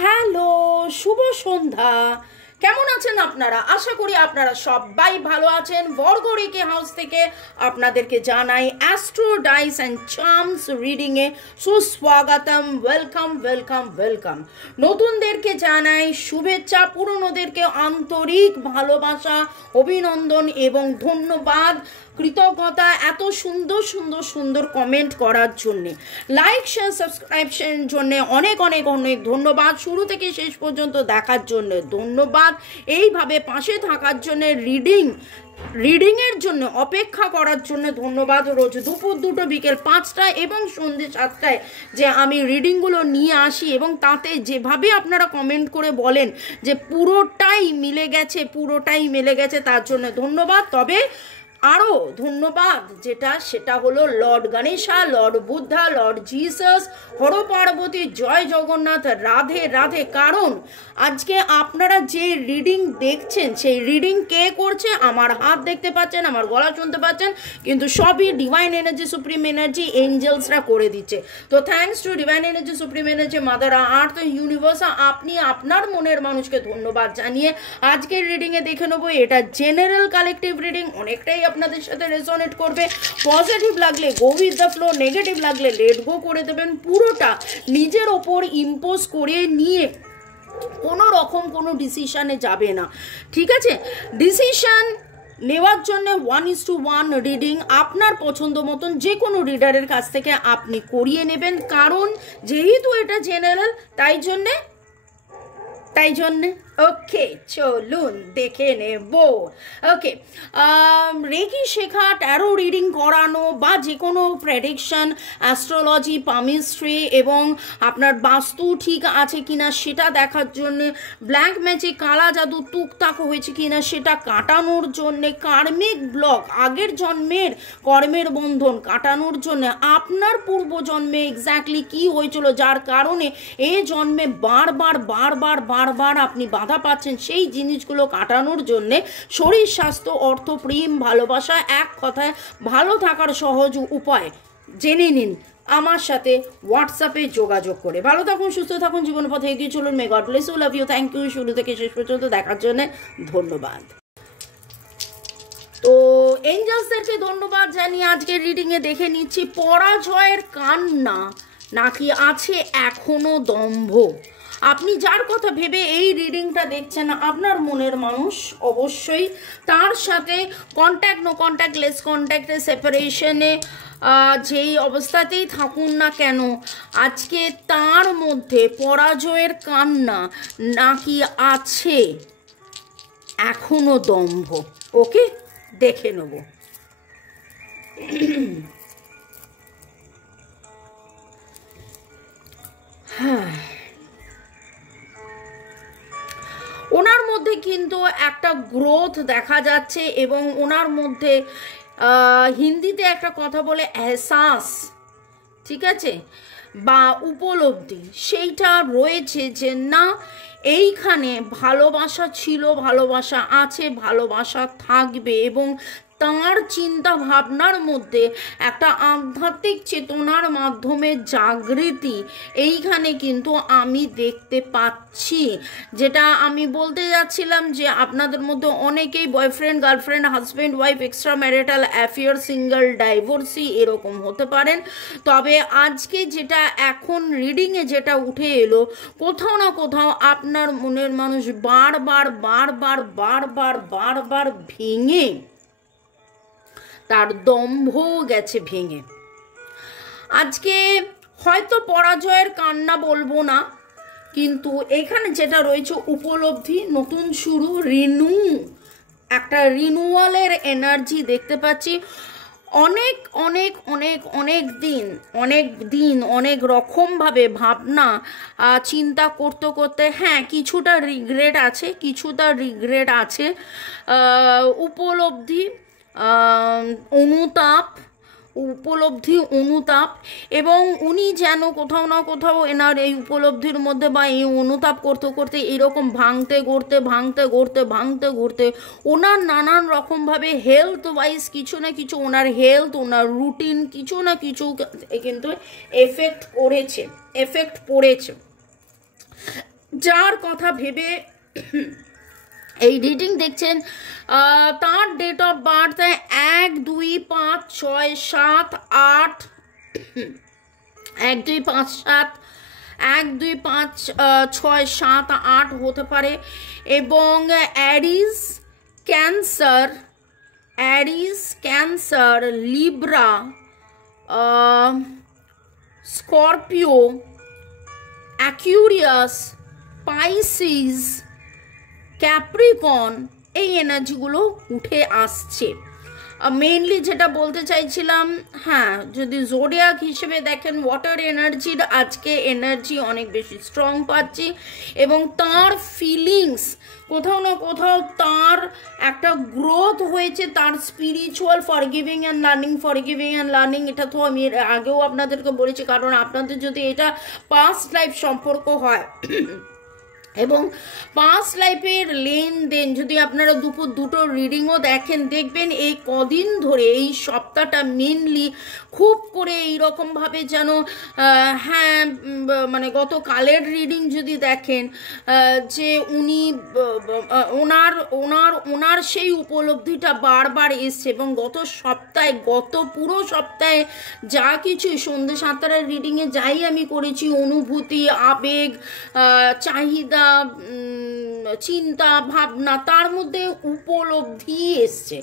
Hello, শুভ সন্ধ্যা। কেমন আছেন আপনারা? আশা করি আপনারা সবাই ভালো আছেন। বর্গরিকে হাউস থেকে আপনাদেরকে জানাই অ্যাস্ট্রো ডাইস অ্যান্ড চার্মস রিডিংয়ে সুস্বাগতম। Welcome welcome welcome. নতুনদেরকে জানাই শুভেচ্ছা, পুরনোদেরকে আন্তরিক ভালোবাসা, অভিনন্দন এবং ধন্যবাদ, কৃতজ্ঞতা এত সুন্দর সুন্দর সুন্দর কমেন্ট করার জন্যে, লাইক শেয়ার সাবস্ক্রাইবশনের জন্যে অনেক অনেক অনেক ধন্যবাদ। শুরু থেকে শেষ পর্যন্ত দেখার জন্য ধন্যবাদ। এইভাবে পাশে থাকার জন্য, রিডিংয়ের জন্য অপেক্ষা করার জন্য ধন্যবাদ। রোজ দুপুর 2টো, বিকেল 5টা এবং সন্ধ্যে 7টায় যে আমি রিডিংগুলো নিয়ে আসি এবং তাতে যেভাবে আপনারা কমেন্ট করে বলেন যে পুরোটাই মিলে গেছে তার জন্য ধন্যবাদ। তবে আরও ধন্যবাদ সেটা হলো lord Ganesha, lord Buddha, lord Jesus, Har Parvati, জয় জগন্নাথ, রাধে রাধে। কারণ আজকে আপনারা যে রিডিং দেখছেন সেই রিডিং কে করছে? আমার হাত দেখতে পাচ্ছেন, আমার গলা শুনতে পাচ্ছেন, কিন্তু সবই ডিভাইন এনার্জি, সুপ্রিম এনার্জি, এঞ্জেলসরা করে দিচ্ছে। তো thanks to divine energy, supreme energy, mother earth, universe. আপনি আপনার মনের মানুষকে ধন্যবাদ জানিয়ে আজকের রিডিংয়ে দেখে নেবো। এটা জেনারেল কালেকটিভ রিডিং, অনেকটাই আপনাদের সাথে রেজোনেট করবে। পজিটিভ লাগলে go with the flow, negative লাগলে লেট গো করে দেবেন। পুরোটা নিজের ওপর ইম্পোজ করে নিয়ে কোনো রকম কোনো ডিসিশনে যাবে না, ঠিক আছে? ডিসিশন নেওয়ার জন্য 1:1 রিডিং আপনার পছন্দ মতন যে কোনো রিডারের কাছ থেকে আপনি করিয়ে নেবেন। কারণ যেহেতু এটা জেনারেল, তাই জন্যে ওকে, চলুন দেখে নেব। ওকে, রেকি শেখা, ট্যারো রিডিং করানো বা যে কোনো প্রেডিকশন, অ্যাস্ট্রোলজি, পামিস্ট্রি এবং আপনার বাস্তু ঠিক আছে কিনা সেটা দেখার জন্যে, ব্ল্যাক ম্যাজিক, কালা জাদু টুকটাক হয়েছে কিনা সেটা কাটানোর জন্যে, কার্মিক ব্লক, আগের জন্মের কর্মের বন্ধন কাটানোর জন্যে, আপনার পূর্বজন্মে এক্স্যাক্টলি কি হয়েছিল যার কারণে এই জন্মে বারবার আপনি বাধা পাচ্ছেন, সেই জিনিসগুলো কাটানোর জন্যে, শরীর স্বাস্থ্য, অর্থ, প্রেম, ভালোবাসা, এক কথায় ভালো থাকার সহজ উপায় জেনে নিন আমার সাথে হোয়াটসঅ্যাপে যোগাযোগ করে। ভালো থাকুন, সুস্থ থাকুন, জীবন পথে এগিয়ে চলুন। May God bless you, love you, thank you. শুরু থেকে শেষ পর্যন্ত দেখার জন্য ধন্যবাদ। তো এঞ্জেলসদেরকে ধন্যবাদ জানিয়ে আজকের রিডিংয়ে দেখে নিচ্ছি পরাজয়ের কান্না নাকি আছে এখনো দম্ভ। আপনি যার কথা ভেবে এই রিডিংটা দেখছেন, আপনার মনের মানুষ অবশ্যই তার সাথে কন্ট্যাক্ট, নো কন্ট্যাক্ট, লেস কন্ট্যাক্টে, সেপারেশনে, যেই অবস্থাতেই থাকুন না কেন, আজকে তার মধ্যে পরাজয়ের কান্না নাকি আছে এখনো দম্ভ। ওকে, দেখে নেব। হ্যাঁ, ওনার মধ্যে কিন্তু একটা গ্রোথ দেখা যাচ্ছে এবং ওনার মধ্যে হিন্দিতে একটা কথা বলে এহসাস, ঠিক আছে, বা উপলব্ধি, সেইটা রয়েছে যে না, এইখানে ভালোবাসা ছিল, ভালোবাসা আছে, ভালোবাসা থাকবে এবং তাঁর চিন্তা ভাবনার মধ্যে একটা আধ্যাত্মিক চেতনার মাধ্যমে জাগৃতি এইখানে কিন্তু আমি দেখতে পাচ্ছি। যেটা আমি বলতে যাচ্ছিলাম যে আপনাদের মধ্যে অনেকেই boyfriend, girlfriend, husband, wife, extra marital affair, single, divorcee এরকম হতে পারেন। তবে আজকে যেটা এখন রিডিংয়ে যেটা উঠে এলো, কোথাও না কোথাও আপনার মনের মানুষ বারবার ভেঙে, তার দম্ভ গেছে ভেঙে। আজকে হয়তো পরাজয়ের কান্না বলবো না, কিন্তু এখানে যেটা রয়েছে উপলব্ধি, নতুন শুরু, একটা রিনুয়ালের এনার্জি দেখতে পাচ্ছি। অনেক দিন অনেক রকমভাবে ভাবনা চিন্তা করতে হ্যাঁ কিছুটা রিগ্রেট আছে, অনুতাপ এবং উনি যেন কোথাও না কোথাও এনার এই উপলব্ধির মধ্যে বা এই অনুতাপ করতে এরকম ভাঙতে ঘুরতে ওনার নানান রকমভাবে হেলথ ওয়াইজ কিছু না কিছু, ওনার হেলথ, ওনার রুটিন কিছু না কিছু কিন্তু এফেক্ট পড়েছে। যার কথা ভেবে এই রিডিং দেখছেন, তার ডেট অফ বার্থ 1-2-5-6-7-8, 1-2-5-7, 1-2-5-6-7-8 হতে পারে, এবং Aries, Cancer, Libra, Scorpio, Aquarius, Pisces, Capricorn, এই এনার্জিগুলো উঠে আসছে। মেইনলি যেটা বলতে চাইছিলাম, হ্যাঁ, যদি জোডিয়াক হিসেবে দেখেন ওয়াটার এনার্জির আজকে এনার্জি অনেক বেশি স্ট্রং পাচ্ছি, এবং তার ফিলিংস কোথাও না কোথাও তার একটা গ্রোথ হয়েছে, তার স্পিরিচুয়াল ফরগিভিং অ্যান্ড লার্নিং, এটা তো আমি আগেও আপনাদেরকে বলেছি, কারণ আপনাদের যদি এটা পাস্ট লাইফ সম্পর্ক হয় এবং পাস্ট লাইফের লেনদেন যদি আপনারা দুটো রিডিংও দেখেন, দেখবেন এই কদিন ধরে এই সপ্তাহটা মেনলি খুব করে এইরকমভাবে যেন, হ্যাঁ, মানে গতকালের রিডিং যদি দেখেন, যে উনি ওনার সেই উপলব্ধিটা বারবার এসছে, এবং গত পুরো সপ্তাহে যা কিছু সন্ধ্যে 7টার রিডিংয়ে যাই আমি করেছি, অনুভূতি, আবেগ, চাহিদা, চিন্তা ভাবনা, তার মধ্যে উপলব্ধি এসছে।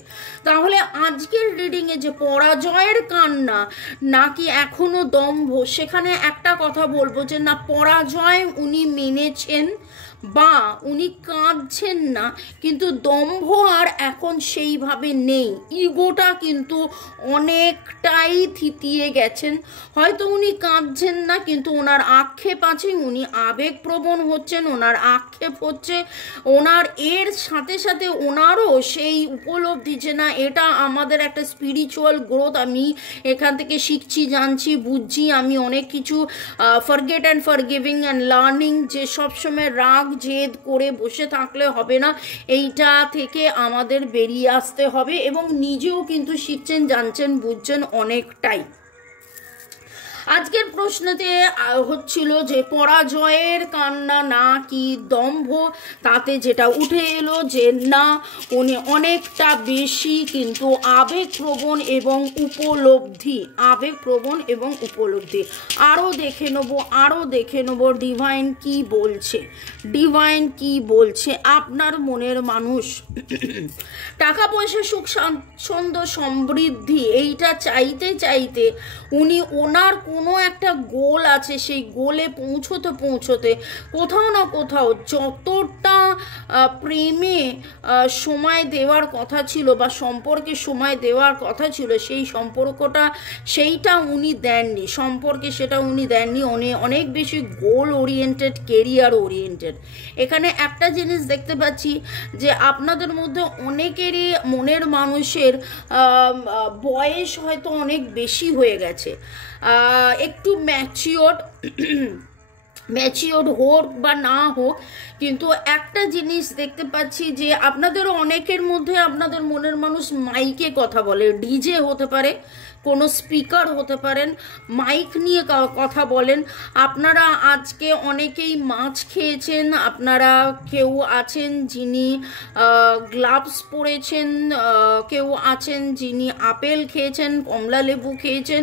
তাহলে আজকের রিডিংয়ে যে পরাজয়ের কান্না নাকি এখনো দম্ভ, সেখানে একটা কথা বলবো যে না, পরাজয় উনি মেনেছেন বা উনি কাঁদছেন না, কিন্তু দম্ভ আর এখন সেইভাবে নেই, ইগোটা কিন্তু অনেকটাই থিতিয়ে গেছেন। হয়তো উনি কাঁদছেন না, কিন্তু ওনার আক্ষেপ আছে, উনি আবেগপ্রবণ হচ্ছেন, ওনার আক্ষেপ হচ্ছে, ওনার এর সাথে সাথে ওনারও সেই উপলব্ধি যে না, এটা আমাদের একটা স্পিরিচুয়াল গ্রোথ, আমি এখান থেকে শিখছি, জানছি, বুঝছি, আমি অনেক কিছু forget and forgiving and learning, যে সবসময় রাগ জেদ করে বসে থাকলে হবে না, এইটা থেকে আমাদের বেরিয়ে আসতে হবে, এবং নিজেও কিন্তু শিখছেন, জানছেন, বুঝছেন অনেকটাই। আজকের প্রশ্নতে হচ্ছিল যে পরাজয়ের কান্না না কি দম্ভ, তাতে যেটা উঠে এলো যে না, উনি অনেকটা বেশি কিন্তু আবেগপ্রবণ এবং উপলব্ধি, আরও দেখে নেব ডিভাইন কি বলছে আপনার মনের মানুষ। টাকা পয়সা, সুখ স্বাচ্ছন্দ্য, সমৃদ্ধি, এইটা চাইতে উনি ওনার কোনো একটা গোল আছে, সেই গোলে পৌঁছতে কোথাও না কোথাও যতটা প্রেমে সময় দেওয়ার কথা ছিল বা সম্পর্কে সময় দেওয়ার কথা ছিল, সেইটা উনি দেননি, সেটা উনি দেননি, অনেক বেশি গোল ওরিয়েন্টেড, কেরিয়ার ওরিয়েন্টেড। এখানে একটা জিনিস দেখতে পাচ্ছি যে আপনাদের মধ্যে অনেকেরই মনের মানুষের বয়স হয়তো অনেক বেশি হয়ে গেছে, একটু ম্যাচিওর হোক বা না হোক, কিন্তু একটা জিনিস দেখতে পাচ্ছি যে আপনাদেরও অনেকের মধ্যে আপনাদের মনের মানুষ মাইকে কথা বলে, ডিজে হতে পারে, কোনো স্পিকার হতে পারেন, মাইক নিয়ে কথা বলেন। আপনারা আজকে অনেকেই মাছ খেয়েছেন, আপনারা কেউ আছেন যিনি গ্লাভস পরেছেন, কেউ আছেন যিনি আপেল খেয়েছেন, কমলা লেবু খেয়েছেন,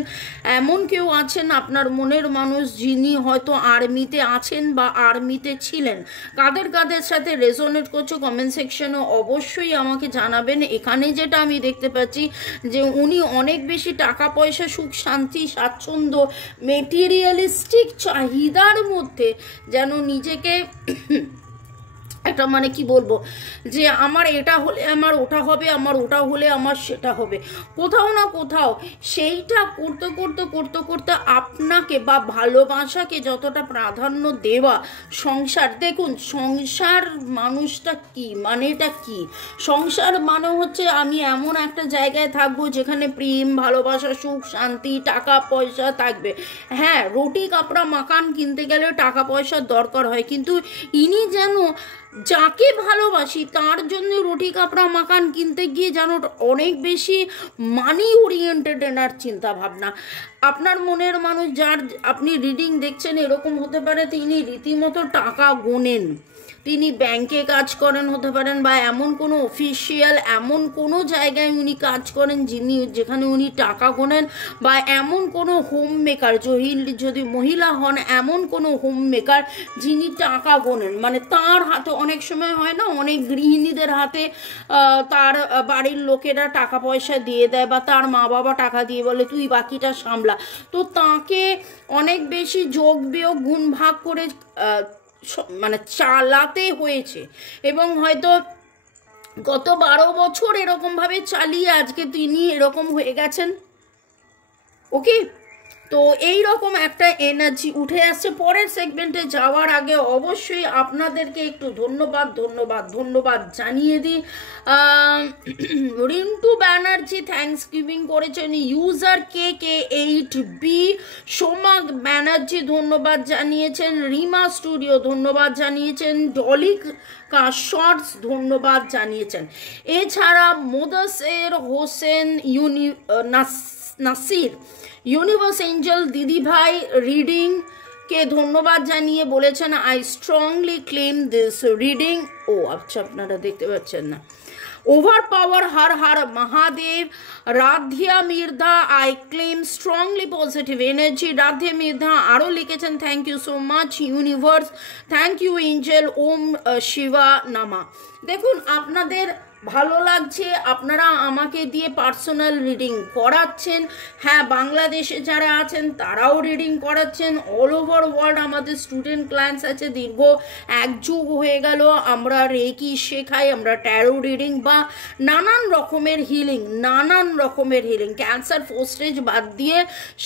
এমন কেউ আছেন আপনার মনের মানুষ যিনি হয়তো আর্মিতে আছেন বা আর্মিতে ছিলেন। কাদের সাথে রেজোনেট করছে কমেন্ট সেকশনে অবশ্যই আমাকে জানাবেন। এখানে যেটা আমি দেখতে পাচ্ছি যে উনি অনেক বেশি টাকা পয়সা, সুখ শান্তি, স্বাচ্ছন্দ্য, মেটেরিয়ালিস্টিক চাহিদার মধ্যে যেন নিজেকে একটা, মানে কি বলবো, যে আমার এটা হলে আমার ওটা হবে, আমার ওটা হলে আমার সেটা হবে, কোথাও না কোথাও সেইটা করতে আপনাকে বা ভালোবাসাকে যতটা প্রাধান্য দেওয়া, দেখুন সংসার মানুষটা কি, মানেটা কি, সংসার মানে হচ্ছে আমি এমন একটা জায়গায় থাকবো যেখানে প্রেম, ভালোবাসা, সুখ শান্তি, টাকা পয়সা থাকবে। হ্যাঁ, রুটি কাপড়া মাকান কিনতে গেলে টাকা পয়সার দরকার হয়, কিন্তু ইনি যেন যাকে ভালোবাসি তার জন্য রুটি কাপড়া মাকান কিনতে গিয়ে যেন অনেক বেশি মানি ওরিয়েন্টেড এনার চিন্তা ভাবনা। আপনার মনের মানুষ যার আপনি রিডিং দেখছেন, এরকম হতে পারে তিনি রীতিমতো টাকা গোনেন, তিনি ব্যাংকে কাজ করেন হতে পারেন, বা এমন কোনো অফিসিয়াল এমন কোনো জায়গায় উনি কাজ করেন যেখানে উনি টাকা গোনেন, বা এমন কোনো হোম মেকার, যদি মহিলা হন এমন কোনো হোম মেকার যিনি টাকা গোনেন, মানে তার হাতে অনেক সময় হয় না, অনেক গৃহিণীদের হাতে তার বাড়ির লোকেরা টাকা পয়সা দিয়ে দেয়, বা তার মা বাবা টাকা দিয়ে বলে তুই বাকিটা সামলা, তো তাকে অনেক বেশি যোগ বিয়োগ গুণ ভাগ করে মানে চালাতে হয়েছে, এবং হয়তো গত 12 বছর এরকমভাবে চালিয়ে আজকে তিনি এরকম হয়ে গেছেন। ওকে, তো এই রকম একটা এনার্জি উঠে আসছে। পরের সেগমেন্টে যাওয়ার আগে অবশ্যই আপনাদেরকে একটু ধন্যবাদ জানিয়ে দিই। রিন্টু ব্যানার্জি থ্যাঙ্কস গিভিং করেছেন, ইউজার KK8B, সোমা ব্যানার্জি ধন্যবাদ জানিয়েছেন, রিমা স্টুডিও ধন্যবাদ জানিয়েছেন, ডলি শর্টস ধন্যবাদ জানিয়েছেন। এছাড়া মোদাসের হোসেন নাসির ইউনিভার্স এঞ্জেল দিদিভাই রিডিং কে ধন্যবাদ জানিয়ে বলেছেন I strongly claim this reading. ও আচ্ছা, আপনারা দেখতে পাচ্ছেন না। Over power Har Har Mahadev, Radhiya Mirdha I claim strongly positive energy. Radhiya Mirdha আরও লিখেছেন thank you so much universe, thank you angel, Om Shiva নামা। দেখুন, আপনাদের ভালো লাগছে, আপনারা আমাকে দিয়ে পার্সোনাল রিডিং করাচ্ছেন। হ্যাঁ, বাংলাদেশে যারা আছেন তারাও রিডিং করাচ্ছেন, অল ওভার ওয়ার্ল্ড আমাদের স্টুডেন্ট ক্লায়েন্টস আছে। দীর্ঘ 1 যুগ হয়ে গেল আমরা রেকি শেখাই, আমরা ট্যারো রিডিং বা নানান রকমের হিলিং, ক্যান্সার 4 স্টেজ বাদ দিয়ে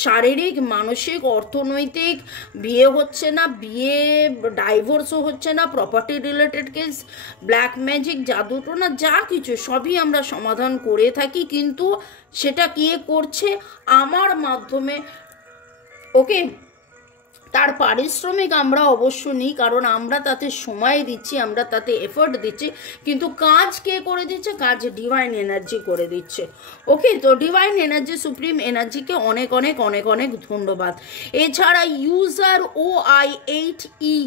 শারীরিক, মানসিক, অর্থনৈতিক, বিয়ে হচ্ছে না, বিয়ে ডাইভোর্সও হচ্ছে না, property related case, black magic, জাদুটোনা, যা কিছু সবই আমরা সমাধান করে থাকি, কিন্তু সেটা কে করছে? আমার মাধ্যমে। ওকে, তার পারিশ্রমিক আমরা অবশ্য নিই, কারণ আমরা তাতে সময় দিচ্ছি, আমরা তাতে এফোর্ট দিচ্ছি, কিন্তু কাজ কে করে দিচ্ছে? কাজ ডিভাইন এনার্জি করে দিচ্ছে। ওকে, তো ডিভাইন এনার্জি, সুপ্রিম এনার্জিকে অনেক অনেক অনেক অনেক ধন্যবাদ। এছাড়া user OI8E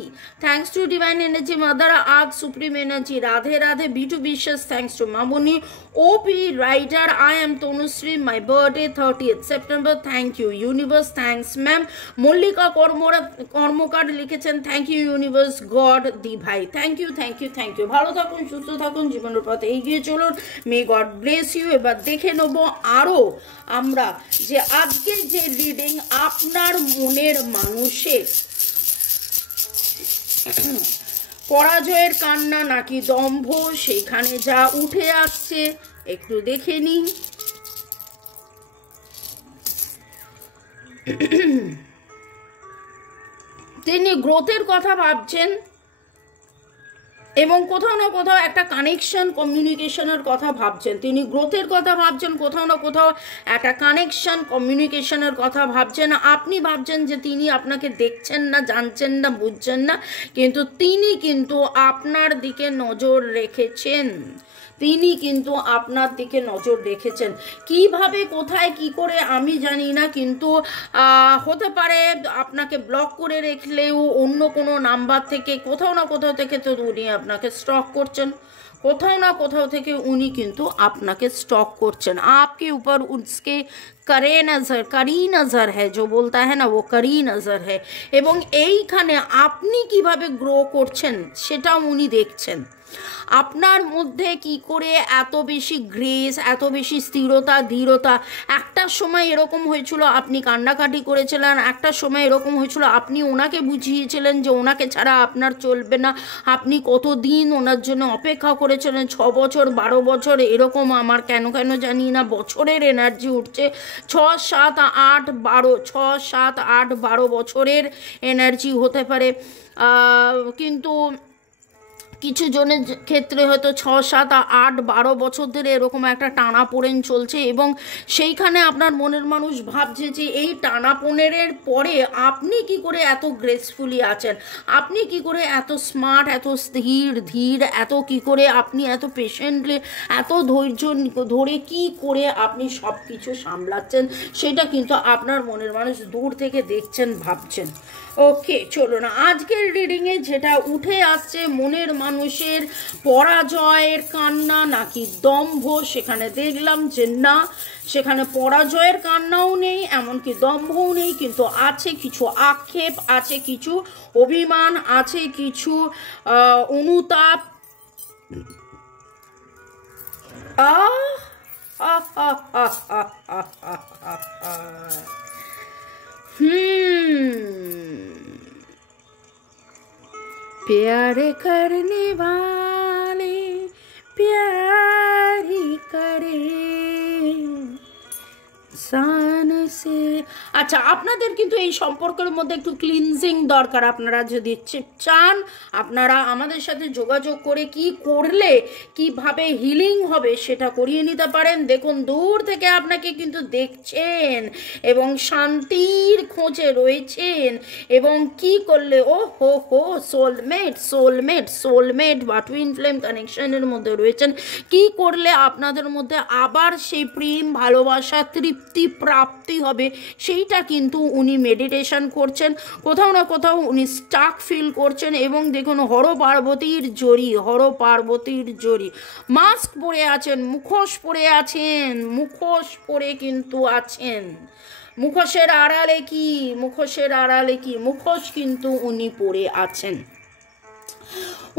thanks to divine energy, mother earth, supreme energy, Radhe Radhe, Bitu Biswas thanks to Mamoni, OP writer I am Tanushree, my birthday 30th September, thank you universe, thanks ma'am. Mallika Karmakar লিখেছেন থ্যাংক ইউ ইউনিভার্স, গড দি ভাই, thank you. ভালো থাকুন, সুস্থ থাকুন, জীবনের পথে এগিয়ে চলুন, মে গড ব্লেস ইউ। এবার দেখে নেব আরও আমরা যে আজকের যে রিডিং আপনার মনের মানুষের পরাজয়ের কান্না নাকি দম্ভ, সেইখানে যা উঠে আসছে একটু দেখে নিন। তিনি গ্রোথের কথা ভাবছেন এবং কোথাও না কোথাও একটা কানেকশন, কমিউনিকেশনের কথা ভাবছেন। তিনি গ্রোথের কথা ভাবছেন, কোথাও না কোথাও একটা কানেকশন, কমিউনিকেশনের কথা ভাবছেন। আপনি ভাবছেন যে তিনি আপনাকে দেখছেন না, জানছেন না, বুঝছেন না, কিন্তু তিনি কিন্তু আপনার দিকে নজর রেখেছেন। কিভাবে, কোথায়, কি করে আমি জানি না, কিন্তু হতে পারে আপনাকে ব্লক করে রেখলেও অন্য কোনো নাম্বার থেকে, কোথাও না কোথাও থেকে তো উনি আপনাকে স্টক করছেন, आपके ऊपर उसके करी नजर है, जो बोलता है ना वो करी नजर है, এবং এইখানে আপনি কিভাবে গ্রো করছেন সেটাও উনি দেখছেন। আপনার মধ্যে কি করে এত বেশি গ্রেস, এত বেশি স্থিরতা, ধীরতা। একটা সময় এরকম হয়েছিল আপনি কান্নাকাটি করেছিলেন, একটা সময় এরকম হয়েছিল আপনি ওনাকে বুঝিয়েছিলেন যে ওনাকে ছাড়া আপনার চলবে না, আপনি কতদিন ওনার জন্য অপেক্ষা করেছিলেন, 6 বছর 12 বছর এরকম। আমার কেন জানি না বছরের এনার্জি উঠছে, 6, 7, 8, 12 বছরের এনার্জি হতে পারে, কিন্তু কিছু জনের ক্ষেত্রে হয়তো 6, 7, 8, 12 বছর ধরে এরকম একটা টানাপোড়েন চলছে, এবং সেইখানে আপনার মনের মানুষ ভাবছে যে এই টানাপোড়েনের পরে আপনি কি করে এত গ্রেসফুলি আছেন, আপনি কি করে এত স্মার্ট, এত স্থির ধীর, এত কি করে আপনি এত পেশেন্টলি, এত ধৈর্য ধরে কি করে আপনি সব কিছু সামলাচ্ছেন, সেটা কিন্তু আপনার মনের মানুষ দূর থেকে দেখছেন, ভাবছেন। ওকে, চলুন আজকের রিডিংয়ে যেটা উঠে আসছে, মনের মানুষের পরাজয়ের কান্না নাকি দম্ভ, সেখানে দেখলাম যে না, সেখানে পরাজয়ের কান্নাও নেই, এমনকি দম্ভও নেই, কিন্তু আছে কিছু আক্ষেপ, আছে কিছু অভিমান, আছে কিছু অনুতাপ। प्यार करने वाले प्यार ही करे সান সে। আচ্ছা, আপনাদের কিন্তু এই সম্পর্কের মধ্যে একটু ক্লিনজিং দরকার। আপনারা যদি চান, আপনারা আমাদের সাথে যোগাযোগ করে কি করলে কিভাবে হিলিং হবে সেটা করিয়ে নিতে পারেন। দেখুন, দূর থেকে আপনাকে কিন্তু দেখছেন এবং শান্তির খোঁজে রয়েছেন, এবং কি করলে ও হো হো সোলমেট সোলমেট সোলমেট বা টুইন ফ্লেম কানেকশনের মধ্যে রয়েছেন। কি করলে আপনাদের মধ্যে আবার সেই প্রেম, ভালোবাসা, তৃপ্তি, প্রাপ্তি হবে, সেইটা কিন্তু উনি মেডিটেশন করছেন, কোথাও না কোথাও উনি স্টাক ফিল করছেন। এবং দেখুন, হর পার্বতীর জড়ি মাস্ক পরে আছেন, মুখোশ পরে আছেন, মুখোশ পরে কিন্তু আছেন। মুখোশের আড়ালে কি মুখোশ কিন্তু উনি পরে আছেন।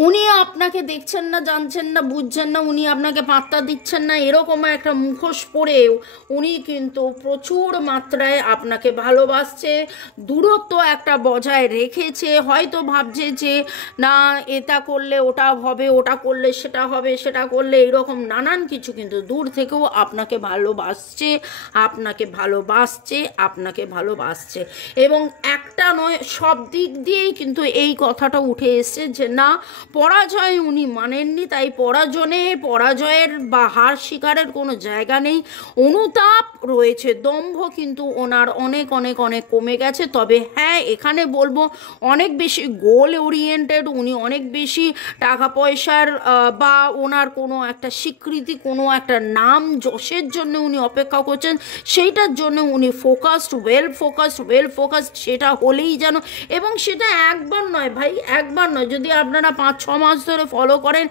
উনি আপনাকে দেখছেন না, জানছেন না, বুঝছেন না, উনি আপনাকে পাত্তা দিচ্ছেন না, এরকম একটা মুখোশ পরেও উনি কিন্তু প্রচুর মাত্রায় আপনাকে ভালোবাসছে, দূরত্ব একটা বজায় রেখেছে। হয়তো ভাবছে যে না, এটা করলে ওটা হবে, ওটা করলে সেটা হবে, সেটা করলে এরকম নানান কিছু, কিন্তু দূর থেকেও আপনাকে ভালোবাসছে, আপনাকে ভালোবাসছে। এবং একটা নয়, সব দিক দিয়েই কিন্তু এই কথাটা উঠে এসছে যে না, পরাজয় উনি মানেননি, তাই পরাজয়ের বা হার স্বীকারের কোনো জায়গা নেই। অনুতাপ রয়েছে, দম্ভ কিন্তু ওনার অনেক অনেক অনেক কমে গেছে। তবে হ্যাঁ, এখানে বলবো অনেক বেশি গোল ওরিয়েন্টেড, উনি অনেক বেশি টাকা পয়সার বা ওনার কোনো একটা স্বীকৃতি, কোনো একটা নাম যশের জন্য উনি অপেক্ষা করছেন, সেইটার জন্য উনি ওয়েল ফোকাসড, সেটা হলেই যেন। এবং সেটা একবার নয় ভাই, একবার নয়, যদি আপনারা 5-6 মাস ধরে ফলো করেন,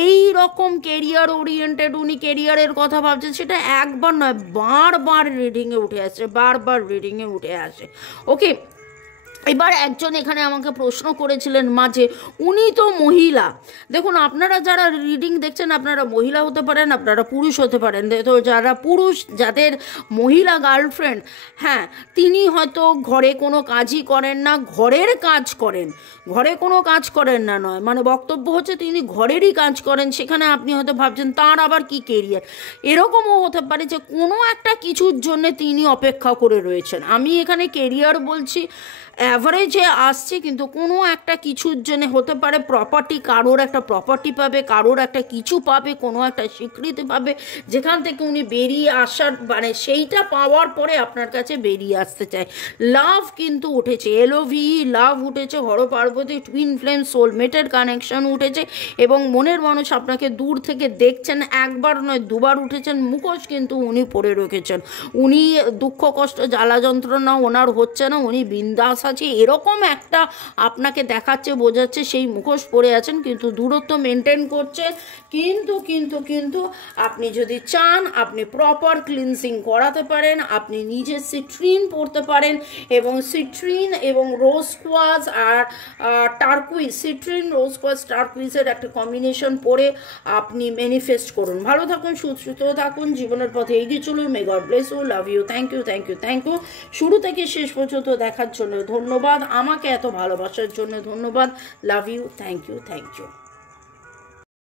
এই রকম কেরিয়ার ওরিয়েন্টেড উনি কেরিয়ারের কথা ভাবছেন, সেটা একবার নয়, বারবার রিডিংয়ে উঠে আসে। ওকে, এবার একজন এখানে আমাকে প্রশ্ন করেছিলেন মাঝে, উনি তো মহিলা। দেখুন, আপনারা যারা রিডিং দেখছেন, আপনারা মহিলা হতে পারেন, আপনারা পুরুষ হতে পারেন। তো যারা পুরুষ, যাদের মহিলা গার্লফ্রেন্ড, হ্যাঁ, তিনি হয়তো ঘরে কোনো কাজই করেন না, ঘরের কাজ করেন, ঘরে কোনো কাজ করেন না নয়, মানে বক্তব্য হচ্ছে তিনি ঘরেরই কাজ করেন। সেখানে আপনি হয়তো ভাবছেন তার আবার কি কেরিয়ার। এরকমও হতে পারে যে কোনো একটা কিছুর জন্য তিনি অপেক্ষা করে রয়েছেন। আমি এখানে কেরিয়ার বলছি, অ্যাভারেজে আসছে, কিন্তু কোনো একটা কিছুর জন্য হতে পারে প্রপার্টি, কারোর একটা প্রপার্টি পাবে, কারোর একটা কিছু পাবে, কোনো একটা স্বীকৃতি পাবে, যেখান থেকে উনি বেরিয়ে আসার, মানে সেইটা পাওয়ার পরে আপনার কাছে বেরিয়ে আসতে চায়। লাভ কিন্তু উঠেছে, LOVE লাভ উঠেছে, হর পার্বতী টুইন ফ্লেম সোলমেটের কানেকশন উঠেছে, এবং মনের মানুষ আপনাকে দূর থেকে দেখছেন, একবার নয় দুবার উঠেছেন। মুখোশ কিন্তু উনি পরে রেখেছেন, উনি দুঃখ কষ্ট জ্বালা যন্ত্রণা ওনার হচ্ছে না, উনি বিন্দাস আছে, এরকম একটা আপনাকে দেখাচ্ছে, বোঝাচ্ছে সেই মুখোশ পরে আছেন, কিন্তু দূরত্ব মেনটেন করছে। কিন্তু আপনি যদি চান, আপনি প্রপার ক্লিনজিং করাতে পারেন, আপনি নিজে সিট্রিন পড়তে পারেন, এবং সিট্রিন এবং রোজ কোয়ার্টজ আর টার্কুইজ, সিট্রিন রোজ কোয়ার্টজ টার্কুইজের একটা কম্বিনেশন পরে আপনি ম্যানিফেস্ট করুন। ভালো থাকুন, সুস্থ থাকুন, জীবনের পথে এগিয়ে চলুন। May God bless you, love you, thank you. শুরু থেকে শেষ পর্যন্ত দেখার জন্য ধন্যবাদ, আমাকে এত ভালোবাসার জন্য ধন্যবাদ। Love you, thank you.